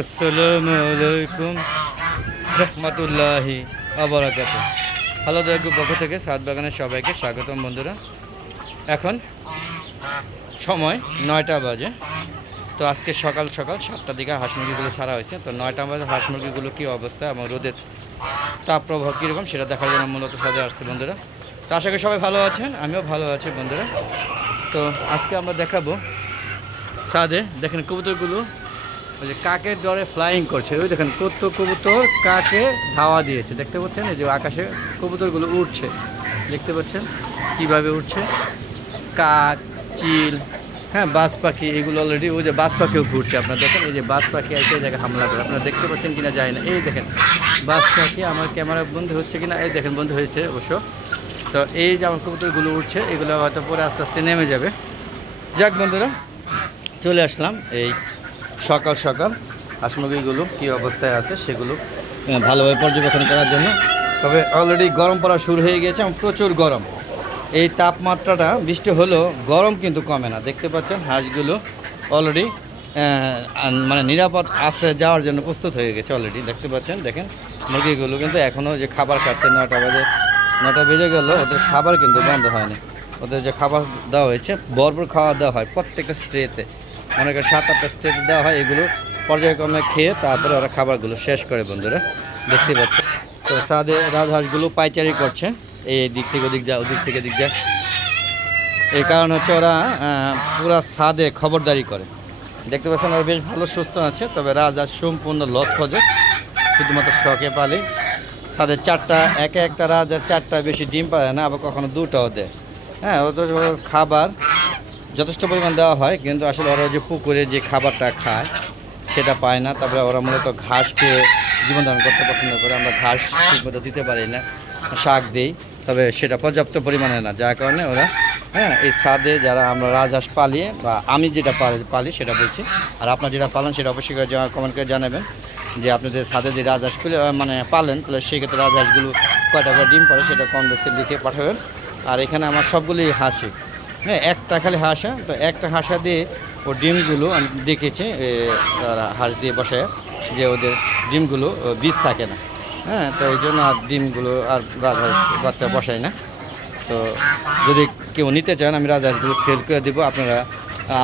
আসসালামু আলাইকুম রহমতুল্লাহি আবরাকাত হ্যালো পক্ষ থেকে সাত বাগানের সবাইকে স্বাগতম বন্ধুরা। এখন সময় নয়টা বাজে। তো আজকে সকাল সকাল সাতটার দিকে হাঁস মুরগিগুলো ছাড়া হয়েছে। তো নয়টা বাজে হাঁস মুরগিগুলো কী অবস্থা এবং রোদের তাপ প্রভাব কীরকম সেটা দেখার জন্য মূলত সাথে আসছে বন্ধুরা। তো আশা করি সবাই ভালো আছেন, আমিও ভালো আছি বন্ধুরা। তো আজকে আমরা দেখাবো সাদে দেখেন কবুতরগুলো ওই যে কাকের ডরে ফ্লাইং করছে। ওই দেখেন কত কবুতর কাকে ধাওয়া দিয়েছে। দেখতে পাচ্ছেন? এই যে আকাশে কবুতরগুলো উঠছে দেখতে পাচ্ছেন? কীভাবে উঠছে কাক, চিল হ্যাঁ বাজ পাখি, এগুলো অলরেডি ওই যে বাজ পাখিও ঘুরছে। আপনার দেখেন, এই যে বাজ পাখি এসে জায়গায় হামলা করে। আপনারা দেখতে পাচ্ছেন কিনা যায় না। এই দেখেন বাজ পাখি আমার ক্যামেরা বন্ধ হচ্ছে কিনা? এই দেখেন, বন্ধ হয়েছে অবশ্য। তো এই যে আমার কবুতরগুলো উঠছে এগুলো হয়তো পরে আস্তে আস্তে নেমে যাবে। যাক বন্ধুরা, চলে আসলাম এই সকাল সকাল হাঁস মুরগিগুলো কী অবস্থায় আছে সেগুলো ভালোভাবে পর্যবেক্ষণ করার জন্য। তবে অলরেডি গরম পড়া শুরু হয়ে গিয়েছে এবং প্রচুর গরম। এই তাপমাত্রাটা বৃষ্টি হলেও গরম কিন্তু কমে না। দেখতে পাচ্ছেন হাঁসগুলো অলরেডি মানে নিরাপদ আশ্রয়ে যাওয়ার জন্য প্রস্তুত হয়ে গেছে অলরেডি দেখতে পাচ্ছেন দেখেন মুরগিগুলো কিন্তু এখনও যে খাবার খাচ্ছে নটা বাজে নটা বেজে গেল ওদের খাবার কিন্তু বন্ধ হয়নি। ওদের যে খাবার দেওয়া হয়েছে ভরপুর খাওয়া দেওয়া হয় প্রত্যেকটা স্ট্রেতে করেন সাত আটটা স্টেট দেওয়া হয় এগুলো। পর্যায়ক্রমে খেয়ে তারপরে ওরা খাবারগুলো শেষ করে বন্ধুরা। দেখতে পাচ্ছে। তো সাদে রাজহাঁসগুলো পাইচারি করছে। এই দিক থেকে ওদিক যা, ওদিক থেকে দিক যা। এই কারণ হচ্ছে ওরা পুরা সাদে খবরদারি করে। দেখতে পাচ্ছেন ওরা বেশ ভালো সুস্থ আছে, তবে রাজহাঁস সম্পূর্ণ লস প্রজেক্ট শুধুমাত্র শখে পালি। সাদের চারটা, একে একটা রাজার চারটা বেশি ডিম পারে না, আবার কখনো দুটাও দেয়। হ্যাঁ ওদের খাবার যথেষ্ট পরিমাণ দেওয়া হয়, কিন্তু আসলে ওরা যে পুকুরে যে খাবারটা খায়, সেটা পায় না। তারপরে ওরা মূলত ঘাস খেয়ে জীবন ধারণ করতে পছন্দ করে। আমরা ঘাস ঠিকমতো দিতে পারি না, শাক দিই, তবে সেটা পর্যাপ্ত পরিমাণে না। যার কারণে ওরা হ্যাঁ এই ছাদে যারা আমরা রাজহাঁস পালিয়ে বা আমি যেটা পালি সেটা বলছি। আর আপনার যেটা পালন সেটা অবশ্যই কমেন্ট করে জানাবেন যে আপনাদের ছাদে যে রাজহাঁস মানে পালেন, তাহলে সেক্ষেত্রে রাজহাঁসগুলো কয়টা করে ডিম পারে সেটা কম বেশি লিখে পাঠাবেন। আর এখানে আমার সবগুলি হাসি। হ্যাঁ একটা খালি হাঁসা। তো একটা হাঁসা দিয়ে ও ডিমগুলো আমি দেখেছি তারা হাঁস দিয়ে বসায় যে ওদের ডিমগুলো বীজ থাকে না। হ্যাঁ তো এই জন্য আর ডিমগুলো আর রাজহাঁস বাচ্চা বসায় না। তো যদি কেউ নিতে চান, আমি রাজহাঁসগুলো সেল করে দেবো, আপনারা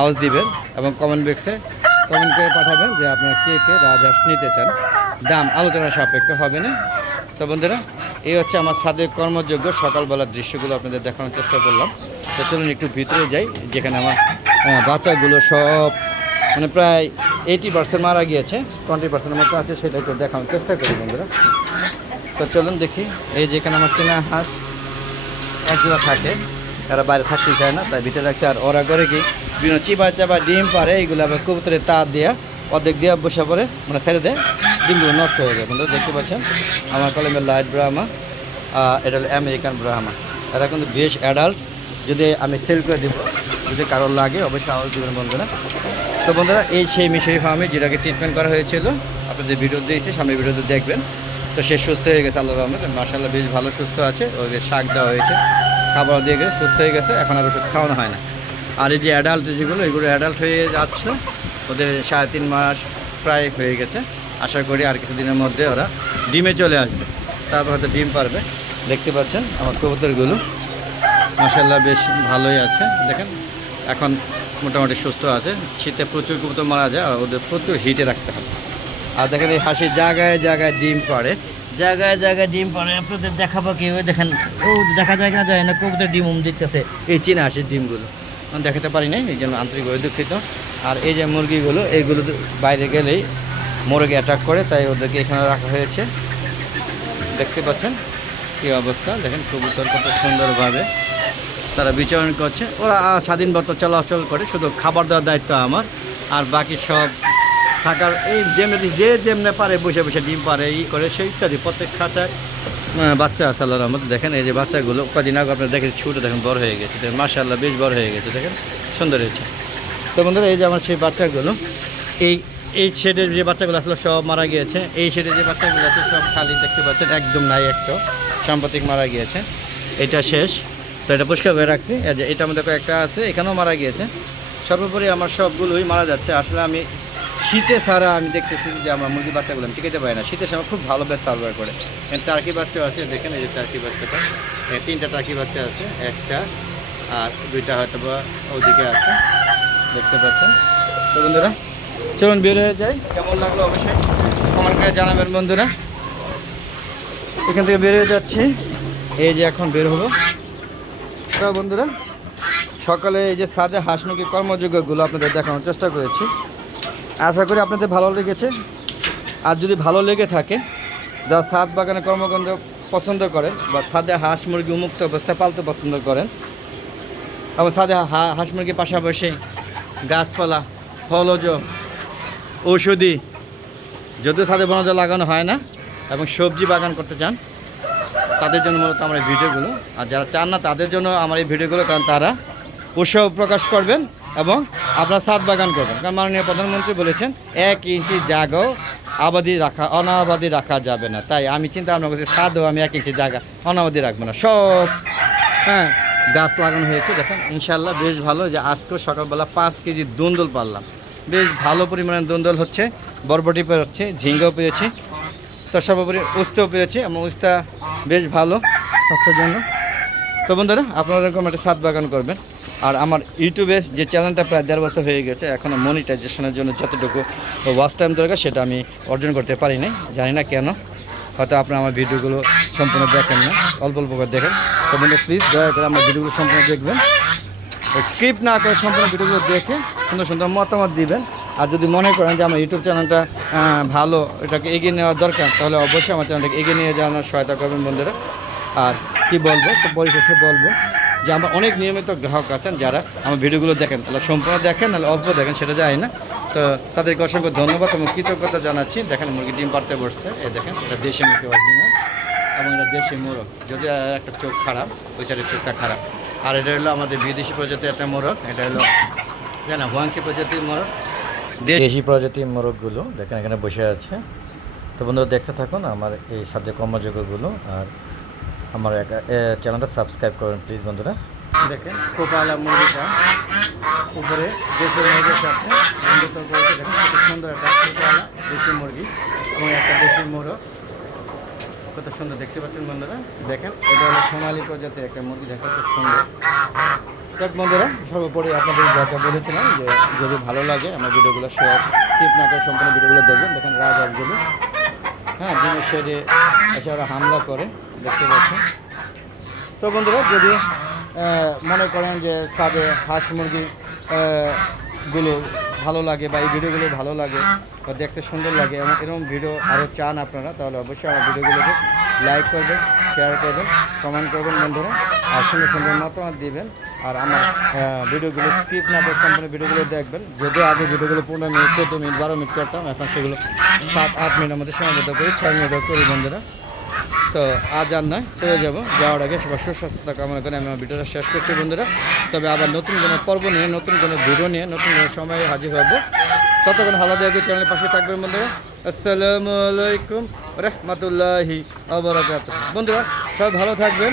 আওয়াজ দিবেন এবং কমেন্ট বক্সে কমেন্ট করে পাঠাবেন যে আপনারা কে কে রাজহাঁস নিতে চান। দাম আলোচনা সাপেক্ষে হবে না। তো বন্ধুরা, এই হচ্ছে আমার ছাদের কর্মযোগ্য সকালবেলার দৃশ্যগুলো আপনাদের দেখানোর চেষ্টা করলাম। তো চলুন একটু ভিতরে যাই, যেখানে আমার বাচ্চাগুলো সব মানে প্রায় এইটি পার্সেন্ট মারা গিয়েছে টোয়েন্টি পার্সেন্টের মতো আছে সেটা একটু দেখানোর চেষ্টা করি বন্ধুরা। তো চলুন দেখি, এই যেখানে আমার চেনা হাঁস, একজোড়া থাকে, তারা বাইরে থাকতে চায় না, তাই ভিতরে রাখছে, আর ওরা করে কি বিভিন্ন চিপা চাপা, ডিম পারে এইগুলো আবার কবুতরের তার দেওয়া অর্ধেক দিয়ে বসে পড়ে মানে ফেলে দেয়, ডিমগুলো নষ্ট হয়ে যায় বন্ধু দেখতে পাচ্ছেন? আমার কলমের লাইট ব্রাহ্মা এটা হলো আমেরিকান ব্রাহ্মা এরা কিন্তু বেশ অ্যাডাল্ট যদি আমি সেল করে দিব, যদি কারোর লাগে, অবশ্যই আওয়াজ দেবেন বন্ধুরা। তো বন্ধুরা, এই সেই মিশরি ফার্মে যেটাকে ট্রিটমেন্ট করা হয়েছিল আপনাদের ভিডিও দিয়েছি সামনে ভিডিওতে দেখবেন। তো সে সুস্থ হয়ে গেছে আল্লাহ রহমত। মার্শাল্লাহ বেশ ভালো সুস্থ আছে, ওই শাক দেওয়া হয়েছে। খাবার দিয়ে গেছে, সুস্থ হয়ে গেছে, এখন আর ওষুধ খাওয়ানো হয় না। আর এই যে অ্যাডাল্ট যেগুলো, এগুলো অ্যাডাল্ট হয়ে যাচ্ছে, ওদের সাড়ে তিন মাস প্রায় হয়ে গেছে। আশা করি আর কিছুদিনের মধ্যে ওরা ডিমে চলে আসবে। তারপর হয়তো ডিম পারবে। দেখতে পাচ্ছেন আমার কবুতরগুলো। মাসাল্লাহ বেশ ভালোই আছে। দেখেন এখন মোটামুটি সুস্থ আছে। শীতে প্রচুর কবুতর মারা যায় আর ওদের প্রচুর হিটে রাখতে হবে আর দেখেন এই হাসি জায়গায় জায়গায় ডিম পাড়ে। জায়গায় জায়গায় ডিম পাড়ে আপনাদের দেখাবো কি? ওই দেখেন ও দেখা যায় না যায় না কবুতর ডিম উম দিতেছে। এই চীনা হাসির ডিমগুলো। আমি দেখাতে পারি না এই জন্য আন্তরিকভাবে দুঃখিত। আর এই যে মুরগিগুলো এইগুলো বাইরে গেলেই মুরগি অ্যাটাক করে তাই ওদেরকে এখানে রাখা হয়েছে। দেখতে পাচ্ছেন কী অবস্থা? দেখেন কবুতর কত সুন্দরভাবে। তারা বিচরণ করছে। ওরা আহ, স্বাধীনভাবে চলাচল করে শুধু খাবার দেওয়ার দায়িত্ব আমার। আর বাকি সব থাকার এই যেমনি যে যেমনে পারে বসে বসে ডিম পারে ই করে সেই ইত্যাদি। প্রত্যেক খাঁচায় বাচ্চা আছে আল্লাহর রহমতে। দেখেন এই যে বাচ্চাগুলো কদিন আগে আপনার দেখেন ছোটো দেখেন বড় হয়ে গেছে। দেখেন মাশাল্লাহ বেশ বড় হয়ে গেছে। দেখেন সুন্দর হয়েছে। তো বন্ধুরা এই যে আমার সেই বাচ্চাগুলো এই এই শেডের যে বাচ্চাগুলো আসলে সব মারা গিয়েছে। এই শেডের যে বাচ্চাগুলো আছে সব খালি দেখতে পাচ্ছেন একদম নাই একটা। সাম্প্রতিক মারা গিয়েছে। এটা শেষ। তো এটা পরিষ্কার করে রাখছি। এটার মধ্যে কয়েকটা আছে, এখানেও মারা গিয়েছে। সর্বোপরি আমার সবগুলোই মারা যাচ্ছে। আসলে আমি শীতে ছাড়া আমি দেখতেছি যে আমরা মুরগি বাচ্চাগুলো আমি টিকাতে পারি না। শীতের সময় খুব ভালোভাবে সার্ভার করে। টার্কি বাচ্চা আছে, দেখেন এই যে টার্কি বাচ্চাটা। তিনটা টার্কি বাচ্চা আছে, একটা আর দুইটা হয়তো বা ওদিকে আছে। দেখতে পাচ্ছেন? তো বন্ধুরা, চলুন বের হয়ে যাই। কেমন লাগল অবশ্যই কমেন্ট করে জানাবেন বন্ধুরা। এখান থেকে বের হয়ে যাচ্ছি। এই যে এখন বের হলো তো বন্ধুরা। সকালে এই যে সাজে হাঁস মুরগি কর্মযোগ্যগুলো আপনাদের দেখানোর চেষ্টা করেছি। আশা করি আপনাদের ভালো লেগেছে। আর যদি ভালো লেগে থাকে, যা সাত বাগানে কর্মকাণ্ড পছন্দ করেন বা সাদে হাঁস মুরগি উন্মুক্ত অবস্থায় পালতে পছন্দ করেন, এবং সাদে হাঁস মুরগির পাশাপাশি গাছপালা, ফলজ, ঔষধি, যদিও সাদে বনজ লাগানো হয় না, এবং সবজি বাগান করতে চান তাদের জন্য মূলত আমার এই ভিডিওগুলো। আর যারা চান না তাদের জন্য আমার এই ভিডিওগুলো, কারণ তারা উৎসাহ প্রকাশ করবেন এবং আপনার সাত বাগান করবেন। কারণ মাননীয় প্রধানমন্ত্রী বলেছেন, এক ইঞ্চি জায়গাও আবাদি রাখা, অনাবাদি রাখা যাবে না। তাই আমি চিন্তা ভাবনা করছি, সাদও আমি এক ইঞ্চি জায়গা অনাবাদি রাখব না। সব হ্যাঁ গাছ লাগানো হয়েছে, দেখেন ইনশাল্লাহ বেশ ভালো। যে আজকেও সকালবেলা পাঁচ কেজি দুন্দল পারলাম বেশ ভালো পরিমাণে দুন্দল হচ্ছে, বরবটি পেরোচ্ছে ঝিঙ্গাও পেরেছি। তো সর্বোপরি উস্তেও পেয়েছি এবং উস্তা বেশ ভালো, স্বাস্থ্যের জন্য। তো বন্ধুরা, আপনারা এরকম একটা সাত বাগান করবেন। আর আমার ইউটিউবে যে চ্যানেলটা প্রায় দেড় বছর হয়ে গেছে এখনও মনিটাইজেশনের জন্য যতটুকু ওয়াচ টাইম দরকার, সেটা আমি অর্জন করতে পারি নাই, জানি না কেন। হয়তো আপনারা আমার ভিডিওগুলো সম্পূর্ণ দেখেন না, অল্প অল্প করে দেখেন। তো বন্ধু প্লিজ দয়া করে আমার ভিডিওগুলো সম্পূর্ণ দেখবেন। স্কিপ না করে সম্পূর্ণ ভিডিওগুলো দেখে সুন্দর সুন্দর মতামত দিবেন। আর যদি মনে করেন যে আমার ইউটিউব চ্যানেলটা ভালো, এটাকে এগিয়ে নেওয়া দরকার, তাহলে অবশ্যই আমার চ্যানেলটাকে এগিয়ে নিয়ে যাওয়ার সহায়তা করবেন বন্ধুরা। আর কি বলব তো পরিশেষে বলব যে আমার অনেক নিয়মিত গ্রাহক আছেন যারা আমার ভিডিওগুলো দেখেন, তাহলে সম্পূর্ণ দেখেন নাহলে অল্প দেখেন, সেটা যায় না। তো তাদেরকে অসংখ্য ধন্যবাদ এবং কৃতজ্ঞতা জানাচ্ছি। দেখেন মুরগি ডিম পাড়তে বসছে, এই দেখেন, এটা দেশি মুরগি এবং এটা দেশি মোরগ। যদি একটা চোখ খারাপ, ওই সাইডের চোখটা খারাপ। আর এটা হলো আমাদের বিদেশি প্রজাতির একটা মোরগ, এটা হলো জানা হোয়াংশি প্রজাতির মোরগ। দেশি প্রজাতির মোরগগুলো, দেখেন এখানে বসে আছে। তো বন্ধুরা, দেখতে থাকুন আমার এই সাহায্য কর্মযোগ্যগুলো, আর আমার চ্যানেলটা সাবস্ক্রাইব করবেন প্লিজ বন্ধুরা। দেখেন কোপালা মুরগিটা উপরে, দেশি মুরগির সাথে সুন্দর একটা কোপালা দেশি মুরগি এবং একটা দেশি মোরগ। কত সুন্দর, দেখতে পাচ্ছেন বন্ধুরা? দেখেন, এটা হলো সোনালী প্রজাতির একটা মুরগি দেখা খুব সুন্দর। দেখ বন্ধুরা, সর্বোপরি আপনাদের যা বলেছিলাম যে যদি ভালো লাগে আমার ভিডিওগুলো শেয়ার টিপ না করে সম্পূর্ণ ভিডিওগুলো দেখবেন। দেখেন রাজ আফজলি হ্যাঁ দিনের শেডে ওরা হামলা করে, দেখতে পাচ্ছেন। তো বন্ধুরা, যদি মনে করেন যে সাবে হাঁস মুরগি গুলো ভালো লাগে বা এই ভিডিওগুলো ভালো লাগে বা দেখতে সুন্দর লাগে এবং এরকম ভিডিও আরও চান আপনারা, তাহলে অবশ্যই আমার ভিডিওগুলোকে লাইক করবেন শেয়ার করবেন কমেন্ট করবেন বন্ধুরা। আর সুন্দর সুন্দর মতামত দিবেন। আর আমার ভিডিওগুলো স্কিপ না করে সম্পূর্ণ ভিডিওগুলো দেখবেন। যদিও আগে ভিডিওগুলো পনেরো মিনিট, চোদ্দ মিনিট, বারো মিনিট করতাম, এখন সেগুলো সাত, আট মিনিটের মধ্যে সীমাবদ্ধ করি, ছয় মিনিট করি বন্ধুরা। তো আজ আর নয়, চলে যাব। যাওয়ার আগে সবার সুস্বাস্থ্য কামনা করে আমি আমার ভিডিওটা শেষ করছি বন্ধুরা। তবে আবার নতুন কোনো পর্ব নিয়ে, নতুন কোনো ভিডিও নিয়ে, নতুন কোনো সময়ে হাজির হব। ততক্ষণ হালাদা এগো চ্যানেলের পাশে থাকবেন বন্ধুরা। আসসালামু আলাইকুম, রহমতুল্লাহি আবরাকাত বন্ধুরা, সবাই ভালো থাকবেন।